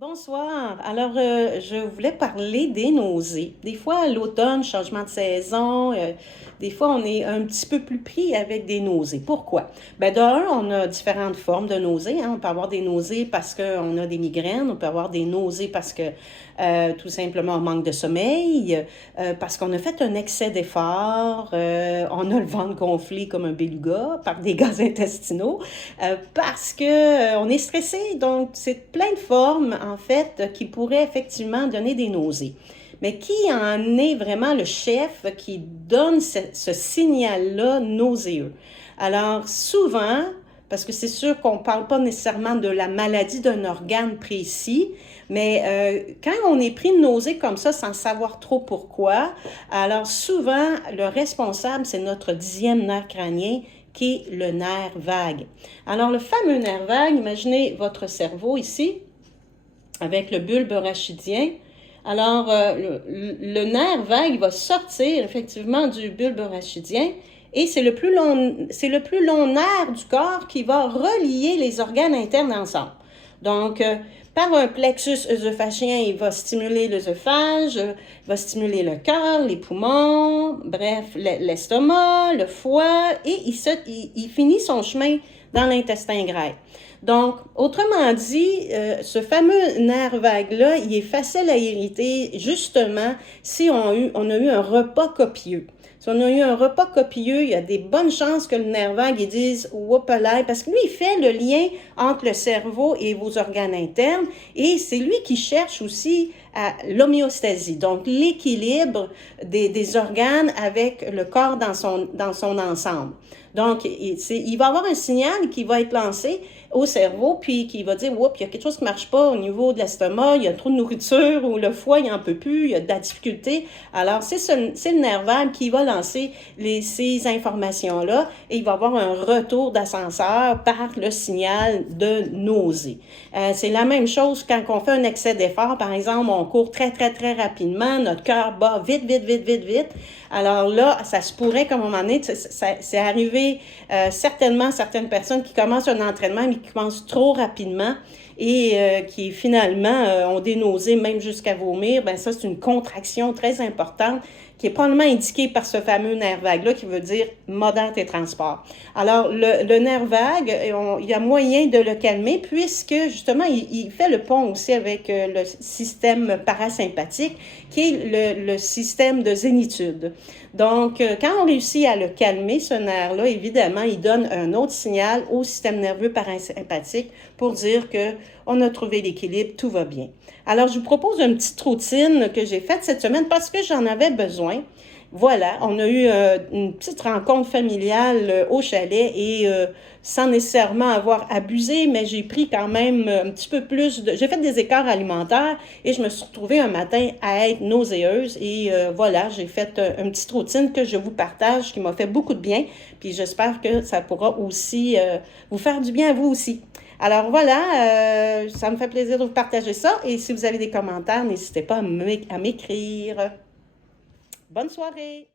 Bonsoir. Alors, je voulais parler des nausées. Des fois, à l'automne, changement de saison, des fois, on est un petit peu plus pris avec des nausées. Pourquoi? Ben, d'un, on a différentes formes de nausées, hein. On peut avoir des nausées parce qu'on a des migraines, on peut avoir des nausées parce que tout simplement on manque de sommeil, parce qu'on a fait un excès d'effort, on a le ventre gonflé comme un beluga par des gaz intestinaux. Parce que on est stressé, donc c'est plein de formes en fait qui pourraient effectivement donner des nausées. Mais qui en est vraiment le chef qui donne ce signal-là nauséeux? Alors souvent, parce que c'est sûr qu'on ne parle pas nécessairement de la maladie d'un organe précis, mais quand on est pris de nausées comme ça sans savoir trop pourquoi, alors souvent le responsable, c'est notre 10e nerf crânien qui est le nerf vague. Alors, le fameux nerf vague, imaginez votre cerveau ici, avec le bulbe rachidien. Alors, le nerf vague va sortir effectivement du bulbe rachidien et c'est le plus long nerf du corps qui va relier les organes internes ensemble. Donc, par un plexus œsophagien, il va stimuler l'œsophage, il va stimuler le cœur, les poumons, bref, l'estomac, le foie, et il finit son chemin dans l'intestin grêle. Donc, autrement dit, ce fameux nerf vague-là, il est facile à irriter justement si on a eu un repas copieux. Si on a eu un repas copieux, il y a des bonnes chances que le nerf vague, il dise « whoopalaï », parce que lui, il fait le lien entre le cerveau et vos organes internes, et c'est lui qui cherche aussi à l'homéostasie, donc l'équilibre des organes avec le corps dans son ensemble. Donc, il va y avoir un signal qui va être lancé au cerveau, puis qui va dire, oups, il y a quelque chose qui ne marche pas au niveau de l'estomac, il y a trop de nourriture, ou le foie, il n'en peut plus, il y a de la difficulté. Alors, c'est le nerf vague qui va lancer ces informations-là, et il va avoir un retour d'ascenseur par le signal de nausée. C'est la même chose quand on fait un excès d'effort, par exemple, on court très, très, très rapidement, notre cœur bat vite, vite, vite, vite, vite. Alors là, ça se pourrait qu'à un moment donné, c'est arrivé certainement certaines personnes qui commencent un entraînement, mais qui commencent trop rapidement et qui finalement ont des nausées même jusqu'à vomir. Ben ça, c'est une contraction très importante qui est probablement indiquée par ce fameux nerf vague-là qui veut dire modère tes transports. Alors, le nerf vague, il y a moyen de le calmer puisque justement, il fait le pont aussi avec le système parasympathique qui est le système de zénitude. Donc, quand on réussit à le calmer, ce nerf-là, évidemment, il donne un autre signal au système nerveux parasympathique pour dire qu'on a trouvé l'équilibre, tout va bien. Alors, je vous propose une petite routine que j'ai faite cette semaine parce que j'en avais besoin. Voilà, on a eu une petite rencontre familiale au chalet et sans nécessairement avoir abusé, mais j'ai pris quand même un petit peu plus de... J'ai fait des écarts alimentaires et je me suis retrouvée un matin à être nauséeuse et voilà, j'ai fait une petite routine que je vous partage qui m'a fait beaucoup de bien. Puis j'espère que ça pourra aussi vous faire du bien à vous aussi. Alors voilà, ça me fait plaisir de vous partager ça et si vous avez des commentaires, n'hésitez pas à m'écrire. Bonne soirée!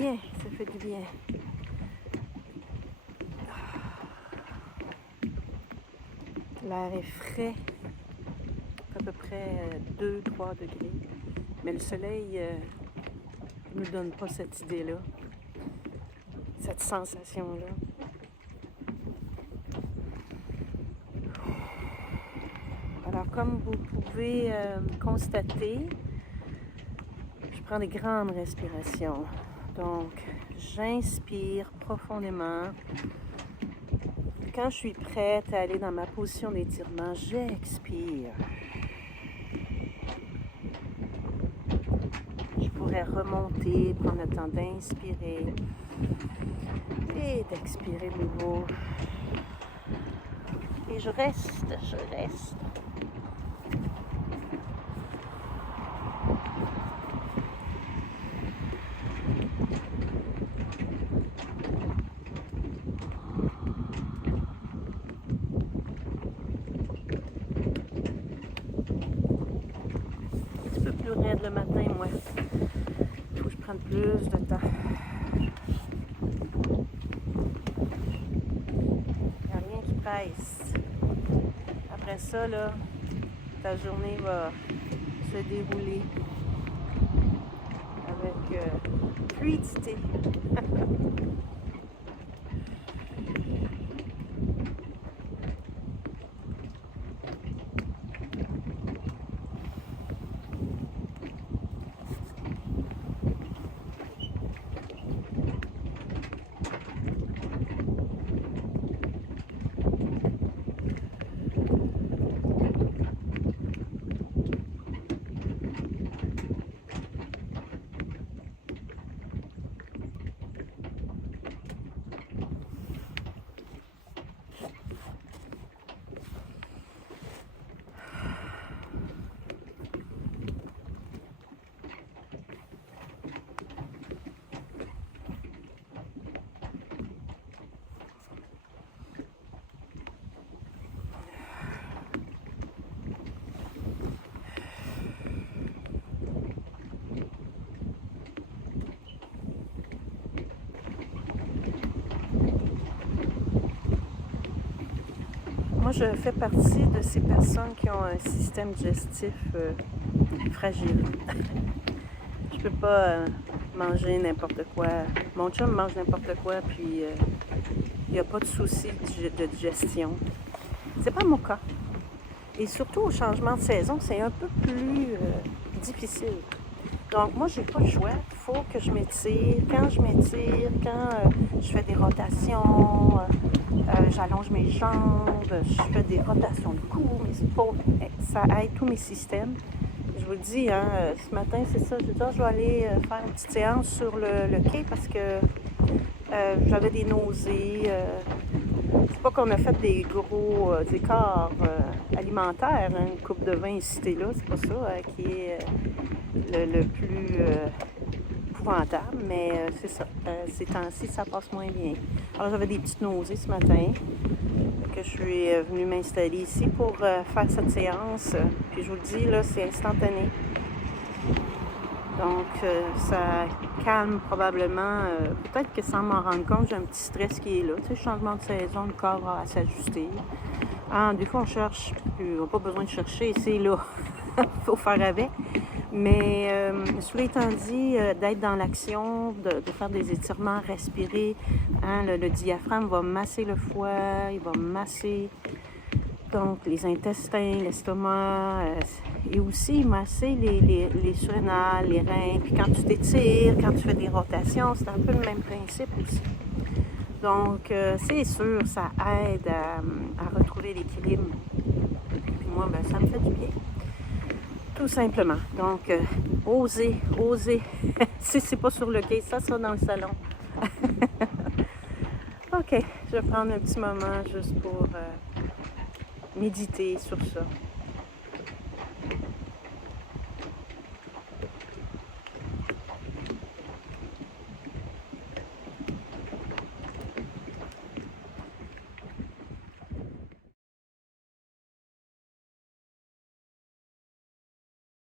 bien, ça fait du bien. L'air est frais, à peu près 2-3 degrés. Mais le soleil ne nous donne pas cette idée-là, cette sensation-là. Alors, comme vous pouvez constater, je prends des grandes respirations. Donc, j'inspire profondément. Quand je suis prête à aller dans ma position d'étirement, j'expire. Je pourrais remonter, prendre le temps d'inspirer et d'expirer de nouveau. Et je reste. Un petit peu plus raide le matin, moi. Il faut que je prenne plus de temps. Il n'y a rien qui presse. Après ça, là, ta journée va se dérouler avec fluidité. Moi, je fais partie de ces personnes qui ont un système digestif fragile. Je peux pas manger n'importe quoi. Mon chum mange n'importe quoi, puis il n'y a pas de souci de digestion. C'est pas mon cas. Et surtout au changement de saison, c'est un peu plus difficile. Donc moi, j'ai pas le choix. Il faut que je m'étire. Quand je m'étire, quand je fais des rotations, j'allonge mes jambes, je fais des rotations de cou, mes épaules, ça aide tous mes systèmes. Je vous le dis, hein, ce matin, c'est ça, je vais aller faire une petite séance sur le quai parce que j'avais des nausées. C'est pas qu'on a fait des gros écarts alimentaires, hein, une coupe de vin ici et là, c'est pas ça qui est le plus épouvantable, mais c'est ça. Ces temps-ci, ça passe moins bien. Alors, j'avais des petites nausées ce matin, que je suis venue m'installer ici pour faire cette séance. Puis je vous le dis, là, c'est instantané. Donc, ça calme probablement. Peut-être que sans m'en rendre compte, j'ai un petit stress qui est là. Tu sais, changement de saison, le corps va s'ajuster. Ah, des fois, on cherche, puis on n'a pas besoin de chercher, c'est là. Il faut faire avec. Mais cela étant dit, d'être dans l'action, de faire des étirements, respirer, hein, le diaphragme va masser le foie, il va masser donc les intestins, l'estomac, et aussi masser les surrénales, les reins. Puis quand tu t'étires, quand tu fais des rotations, c'est un peu le même principe aussi. Donc, c'est sûr, ça aide à retrouver l'équilibre. Puis moi, ben, ça me fait du bien. Tout simplement. Donc, osez. Si c'est pas sur le quai, ça sera dans le salon. OK, je vais prendre un petit moment juste pour méditer sur ça.